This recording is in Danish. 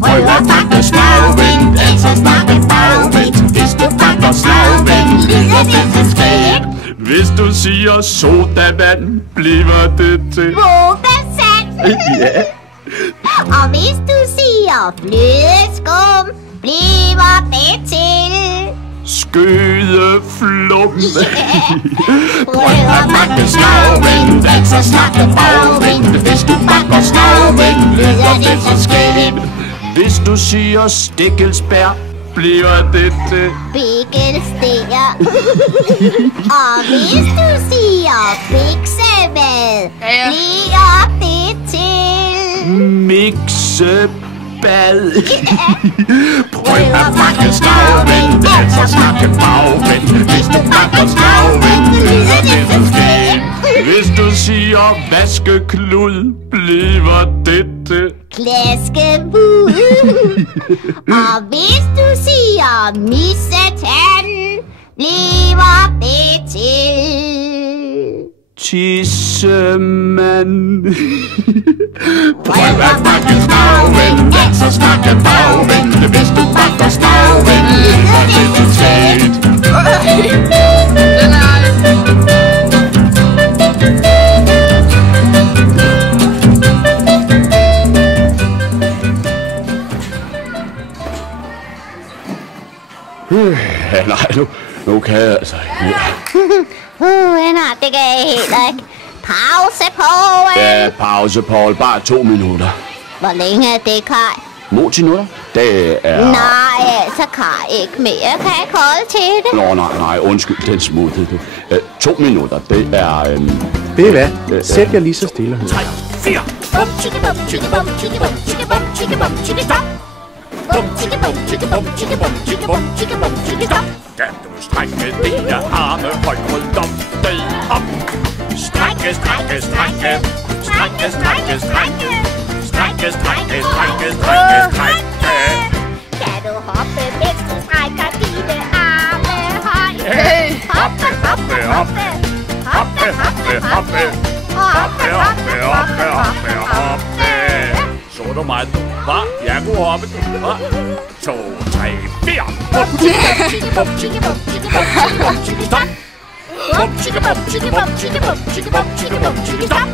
Prøv at bakke slagvind, altså snakke bagvind. Hvis du bakker slagvind, lyder det til skæg. Hvis du siger sodavand, bliver det til Våbesand. ja. Og hvis du siger flødeskum, bliver det til skødeflum. Prøv at bakke slagvind, altså snakke bagvind. Hvis du bakker slagvind, lyder det til skæg. Hvis du siger stikkelsbær, bliver det til Bikkelstær. Og hvis du siger biksemad, bliver det til miksebad. Prøv at bakke slagvind, altså snakke bagvind. Hvis du bakker slagvind, lyder det til skæg. Hvis du siger vaskeklud, bliver det til Klaskebud. Og hvis du siger missetand, bliver det til tissemand. Prøv at bakke slagvind, altså snakke bagvind. Hvis du bakker slagvind, lyder det til skæg. Ja, nej, nu kan jeg altså ikke mere. Venner, det kan jeg heller ikke. Pause, Paul. Ja, pause, Paul. Bare 2 minutter. Hvor længe er det, Kaj? Motinutter? Det er... Nej, altså Kaj, ikke mere. Kan jeg ikke holde til det? Nå, nej, undskyld, den smuttede du. 2 minutter, det er... Ved I hvad? Sæt jer lige så stille. 3, 4. Bum, chicka, bum, chicka, bum, chicka, bum, chicka, bum, chicka, bum, chicka, stop. Bum, chicka, bum, chicka, bum, chicka, bum, chicka, bum, chicka, bum, chicka, stop. Kan du strække dine arme højt mod loftet op? Strække, strække, strække. Strække, strække, strække. Strække, strække, strække, strække, strække. Kan du hoppe, mens du strækker dine arme højt? Hoppe, hoppe, hoppe. Hoppe, hoppe, hoppe. Hoppe, hoppe, hoppe, hoppe, hoppe. Så du mig, hva? Jeg kunne hoppe, hva? 2, 3, 4. Bum, chicka, bum, chicka, bum, chicka, bum, chicka, bum, chicka, stop. Bum, chicka, bum, chicka, bum, chicka, bum, chicka, bum, chicka, bum, chicka, stop.